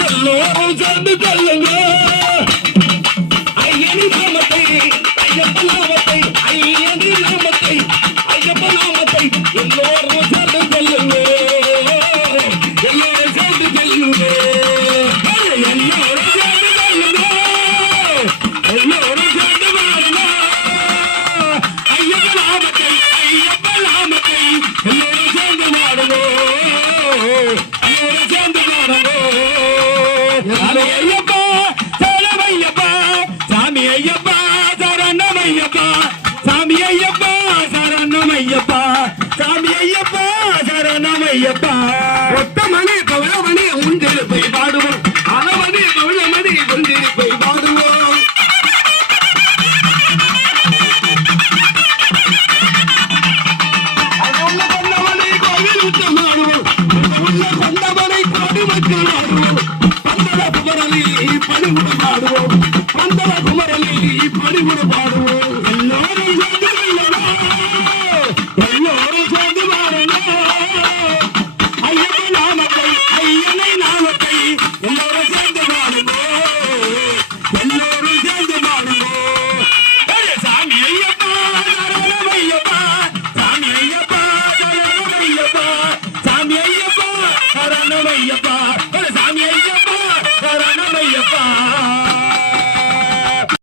எல்லோரும் சேர்ந்து கொள்ளுங்க ஐயனி நாமத்தை ஐயப்ப நாமத்தை ஐயனி நாமத்தை நாமத்தை எல்லோரும் சேர்ந்து எல்லோரும் சேர்ந்து எல்லோரும் சேர்ந்து எல்லோரும் சேர்ந்து நாமத்தை சரணமையப்பா சாமி ஐயப்பா சரணமையப்பா சாமி ஐயப்பா சரணமையப்பா சாமி ஐயப்பா சரணமையப்பா. ஒத்தமணி பவளமணி உண்டிருப்பை பாடுவோம். அளவணி பவளமணி உண்டிருப்பை பாடுவோம். உள்ள கொண்டவனை கோவில் உச்சம் ஆடுவோம் உள்ள கொண்டவனை கோடி மக்கள் ஆடுவோம். குமரனை பணிவுடு பாடுவோம். மந்தர குமரனை பணிவுடு பாடுவோம். எல்லோரும் எல்லோரும் சேர்ந்து ஐயனை நாமத்தை ஐயனை நாமத்தை எல்லோரும் சேர்ந்து பாடுங்க எல்லோரும் சேர்ந்து பாடுங்க சாமி ஐயப்பா ஐயப்பா. ஐயப்பா.